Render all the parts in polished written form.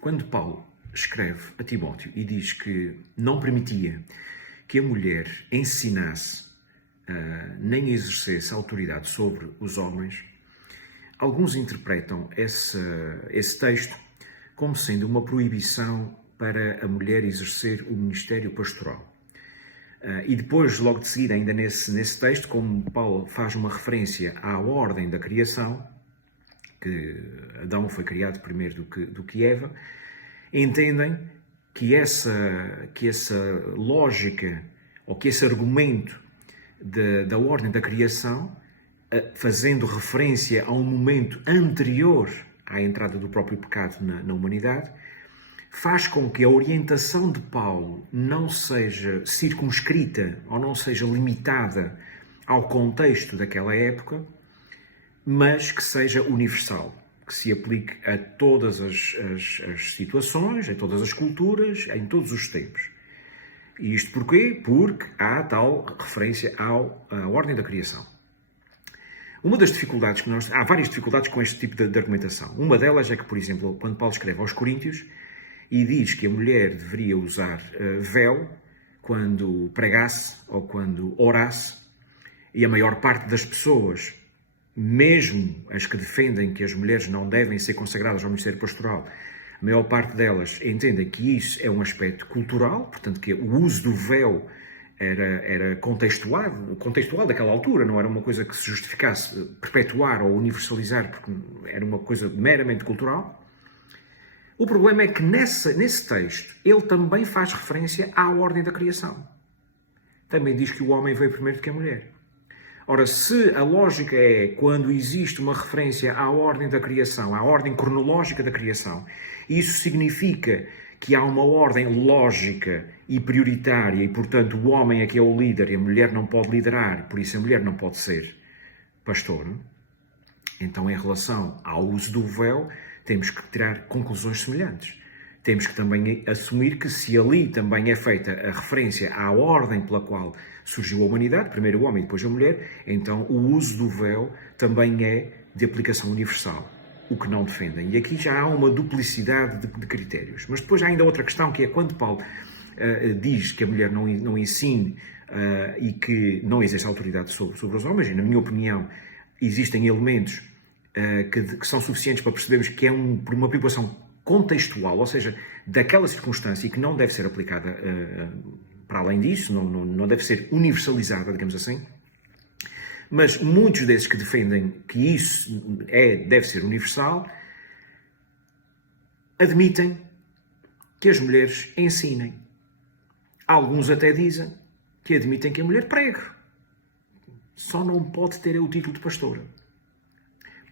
Quando Paulo escreve a Timóteo e diz que não permitia que a mulher ensinasse nem exercesse autoridade sobre os homens, alguns interpretam esse texto como sendo uma proibição para a mulher exercer o ministério pastoral. E depois, logo de seguida, ainda nesse texto, como Paulo faz uma referência à ordem da criação, que Adão foi criado primeiro do que Eva, entendem que essa lógica, ou que esse argumento da ordem da criação, fazendo referência a um momento anterior à entrada do próprio pecado na humanidade, faz com que a orientação de Paulo não seja circunscrita ou não seja limitada ao contexto daquela época, mas que seja universal, que se aplique a todas as situações, a todas as culturas, em todos os tempos. E isto porquê? Porque há tal referência à ordem da criação. Uma das dificuldades há várias dificuldades com este tipo de argumentação. Uma delas é que, por exemplo, quando Paulo escreve aos Coríntios e diz que a mulher deveria usar véu quando pregasse ou quando orasse, e a maior parte das pessoas, mesmo as que defendem que as mulheres não devem ser consagradas ao ministério pastoral, a maior parte delas entendem que isso é um aspecto cultural, portanto que o uso do véu era contextual daquela altura, não era uma coisa que se justificasse perpetuar ou universalizar, porque era uma coisa meramente cultural. O problema é que nesse texto ele também faz referência à ordem da criação. Também diz que o homem veio primeiro do que a mulher. Ora, se a lógica é quando existe uma referência à ordem da criação, à ordem cronológica da criação, isso significa que há uma ordem lógica e prioritária e, portanto, o homem é que é o líder e a mulher não pode liderar, por isso a mulher não pode ser pastor. Então, em relação ao uso do véu, temos que tirar conclusões semelhantes. Temos que também assumir que se ali também é feita a referência à ordem pela qual surgiu a humanidade, primeiro o homem e depois a mulher, então o uso do véu também é de aplicação universal, o que não defendem. E aqui já há uma duplicidade de critérios. Mas depois há ainda outra questão, que é quando Paulo diz que a mulher não ensine e que não exerce autoridade sobre os homens, e na minha opinião existem elementos que são suficientes para percebermos que é uma preocupação contextual, ou seja, daquela circunstância e que não deve ser aplicada para além disso, não deve ser universalizada, digamos assim. Mas muitos desses que defendem que isso deve ser universal, admitem que as mulheres ensinem. Alguns até dizem que admitem que a mulher pregue. Só não pode ter o título de pastora.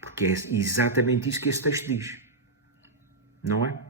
Porque é exatamente isso que esse texto diz. Não é?